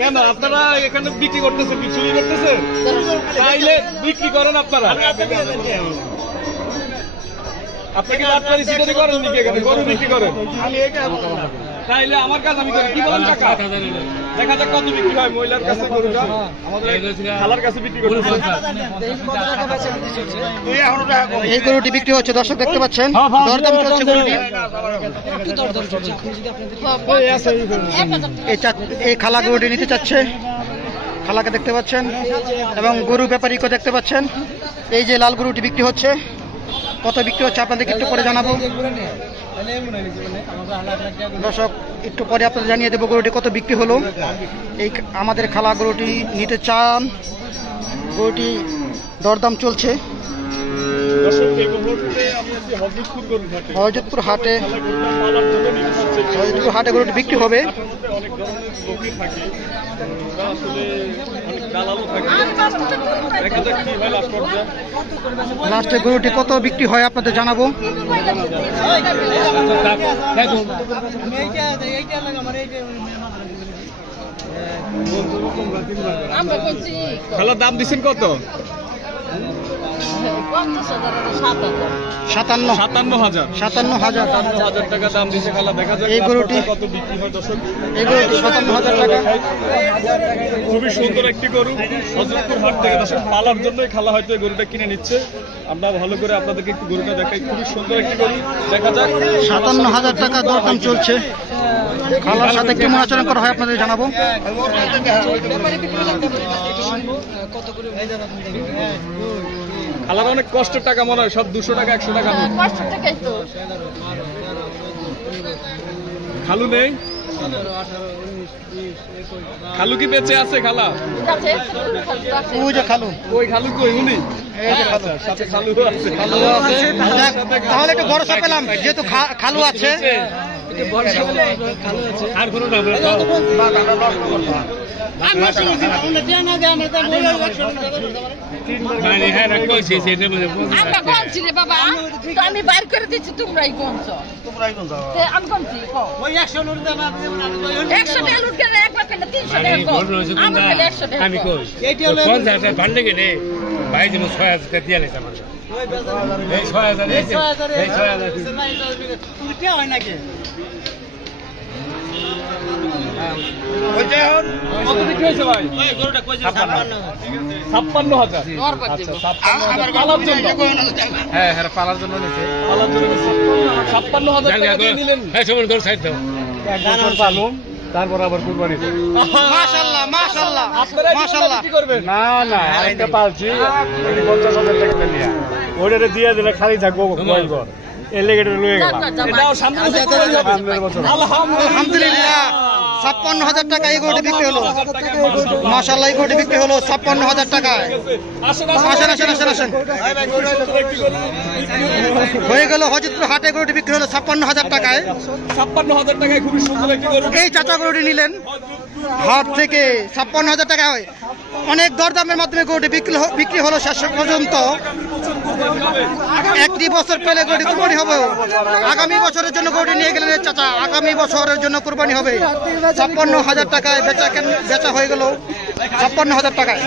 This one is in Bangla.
কেন আপনারা এখানে বিক্রি করতেছেন, চুরি করতেছেন? তাইলে বিক্রি করেন আপনারা। আপনি কি বাটপারি সিটারি করেন নাকি? এখানে গরু বিক্রি করেন? তাইলে আমার কাজ আমি করি। কি বলেন কাকা? দেখা যাক কত বিক্রি হয় মহিলার কাছে গরুটা, আমাদের খালার কাছে বিক্রি করতে। এই গরুটি বিক্রি হচ্ছে, দর্শক দেখতে পাচ্ছেন, দরদাম চলছে গরুটি। এই খালা গরুটি নিতে চাচ্ছে, খালাকে দেখতে পাচ্ছেন, এবং গরু ব্যাপারীকে দেখতে পাচ্ছেন। এই যে লাল গরুটি বিক্রি হচ্ছে, কত বিক্রি হচ্ছে আপনাদেরকে একটু পরে জানাবো। দর্শক একটু পরে আপনাদের জানিয়ে দেবো গরুটি কত বিক্রি হলো। এই আমাদের খালা গরুটি নিতে চান, গরুটি দরদাম চলছে। হযরতপুর হাটে গরুটি বিক্রি হবে। লাস্টে গরুটি কত বিক্রি হয় আপনাদের জানাবো। দাম দিচ্ছেন কত? 57,000 টাকা দাম দিচ্ছে খালা। দেখা যাক এই গরুটি কত বিক্রি হয়। দর্শক, এই গরুটি 57,000 টাকা। খুবই সুন্দর একটি গরু, হযরতপুর হাট থেকে। দর্শক, পালার জন্যই খালা হয়তো এই গরুটা কিনে নিচ্ছে। আমরা ভালো করে আপনাদেরকে একটু গরুটা দেখাই। খুবই সুন্দর একটি গরু, দেখা যাক। 57,000 টাকা দরদাম চলছে। খালার সাথে কেমন আচরণ করা হয় আপনাদের জানাবো। খালার অনেক কষ্টের টাকা মনে হয়, সব 200 টাকা 100 টাকা। খালু নেই? খালু কি বেঁচে আছে? খালা ওই যে খালু, ওই খালু কই? উনি সাথে খালু আছে। তাহলে একটু ভরসা পেলাম, যেহেতু খালু আছে। আর কোনো নাম আমি বাইর করে দিচ্ছি, তোমরাই গঞ্জ। আমি গঞ্জি 100 টাকা লুট গেলে 1 লাখ 300 টাকা। আমি কই ভালো গেলে ভাই যেন 6000 টাকা দিয়ে লেছে আমার। এই 6000 হয় নাকি? কত বিক্রি হয়েছে ভাই? 56,000। হ্যাঁ হ্যাঁ, পালার জন্য নিছে। 56,000 টাকা দিয়ে নিলেন। তারপর আবার কুরবানি। মাশাআল্লাহ মাশাআল্লাহ মাশাআল্লাহ। না না, আরেকটা পালছি 50,000 টাকা দিয়ে। ওইটা দিয়ে দিলে খালি থাকবো কয়েকবার। আলহামদুলিল্লাহ 56,000 টাকা এই গরুটি বিক্রি হলো। মাশাআল্লাহ, এই গরুটি বিক্রি হলো 56,000 টাকায়। আসেন আসেন আসেন আসেন। হয়ে গেল হযরতপুর হাটে গরুটি বিক্রি হলো 56,000 টাকায়। 56,000 টাকায় খুবই সুন্দর একটি গরু। এই চাচা গরুটি নিলেন হাট থেকে 56,000 টাকা হয়। অনেক দরদামের মাধ্যমে গরুটি বিক্রি হলো শেষ পর্যন্ত। 1 বছর পেলে গরুটি কুরবানি হবে। আগামী বছরের জন্য গরুটি নিয়ে গেলেন চাচা, আগামী বছরের জন্য কুরবানি হবে। 56,000 টাকায় বেচা হয়ে গেল 56,000 টাকায়।